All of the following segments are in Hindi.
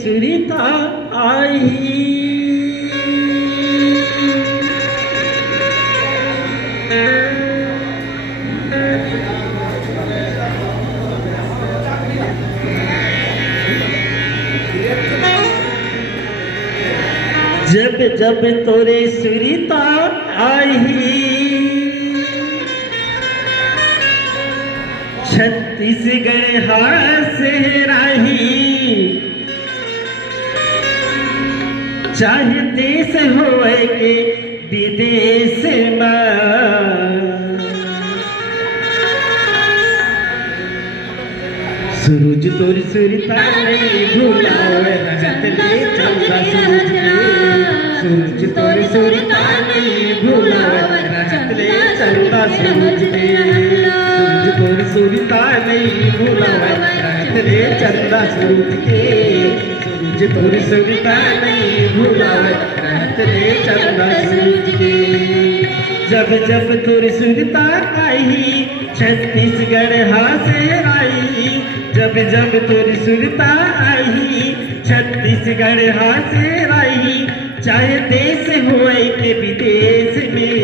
सुरीता आई जब जब तोरे सुरीता आई छत्तीसगढ़ से राही चाहे देश होए के विदेश में सूरज तोर सुरता नहीं भुलावे रहत ले चंदा सूरज के सूरज तोर सुरता नहीं भुलावे रहत ले चंदा सूरज के सूरज तोर सुरता नहीं भुलावे रहत ले चंदा सूरज के सूरज तोर सुरता नहीं भुलावे रहत ले चंदा सूरज के जब जब तोर सुरता आई छत्तीसगढ़ से आई जब जब तोर सुरता आई छत्तीसगढ़ से आई चाहे देश होए के विदेश में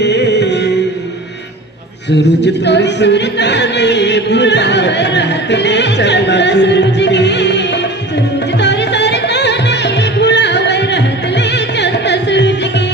सूरज तोर सुरता नहीं भुलावे रहत ले चंदा सूरज के सूरज तोर सुरता नहीं भुलावे रहत ले चंदा सूरज के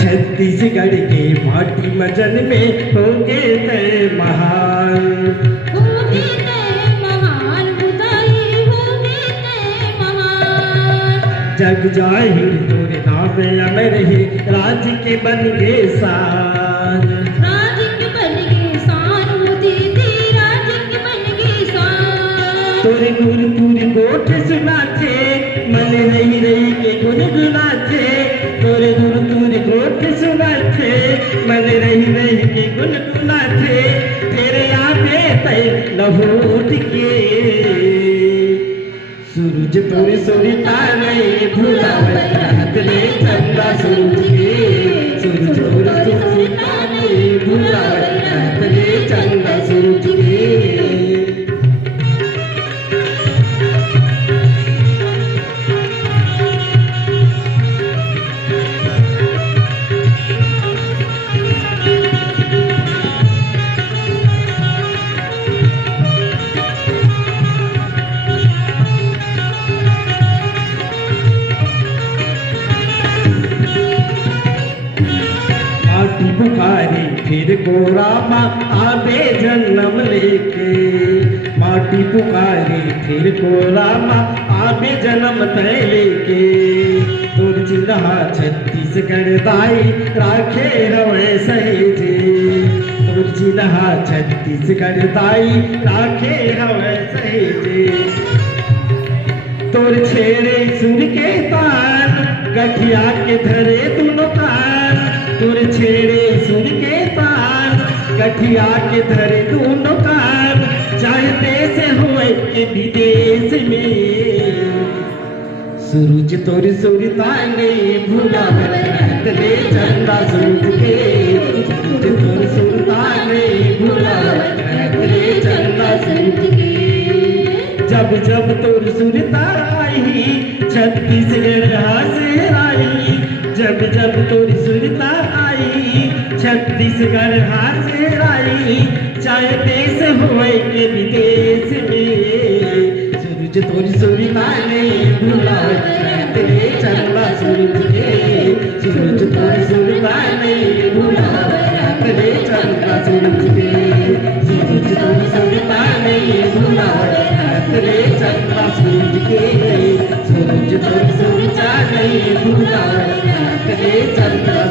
छत्तीसगढ़ के माटी मजन में होंगे तय महान होगे ते महान बुदाई होगे ते महान जग जाहिर तोरे नाम अमर है राज के बन गे शान राज के बन गे शान हो दीदी राज के बन गे शान तोरे गुरपुर गोठ सुना थे मन रही रही के गुनगुना थे तोरे गुरपुर गोठ सुना थे मन रही रही के गुनगुना थे तेरे आगे तय लहूट के सूरज तोरे सुरता नहीं भुलावे रहत ले चंदा सूरज के सूरज तोरे सुरता नहीं भुलावे रहत ले चंदा सूरज के माटी पुकारी फिर गोरा माँ आबे जन्म लेके माटी पुकारी फिर गोरा माँ आबे जन्म तय लेके तोर चिन्हा छत्तीसगढ़ दाई राखे हवे सहेजे तोर चिन्हा छत्तीसगढ़ दाई राखे हवे सहेजे तोर छेड़े सुर के तान गठिया के धरे दोनों कान तोर छेड़े सुर के तान गठिया के धरे दोनों कान चाहे देश होए के विदेश में सूरज तोर सुरता नहीं भुलावे रहत ले चंदा सूरज के सूरज तोर सुरता नहीं भुलावे रहत ले चंदा सूरज के जब जब तोर सुरता आई छत्तीसगढ़ से आई जब जब तोर सुरता आई छत्तीसगढ़ से आई चाहे देश होए के विदेश में सूरज तोर सुरता नहीं भुलावे रहत ले चंदा सूरज के सूरज तोर सुरता नहीं भुलावे रहत ले चंदा सूरज के सूरज तोर सुरता नहीं भुलावे रहत ले चंदा सूरज के सूरज तोर सुरता नहीं भुलावे रहत ले चंदा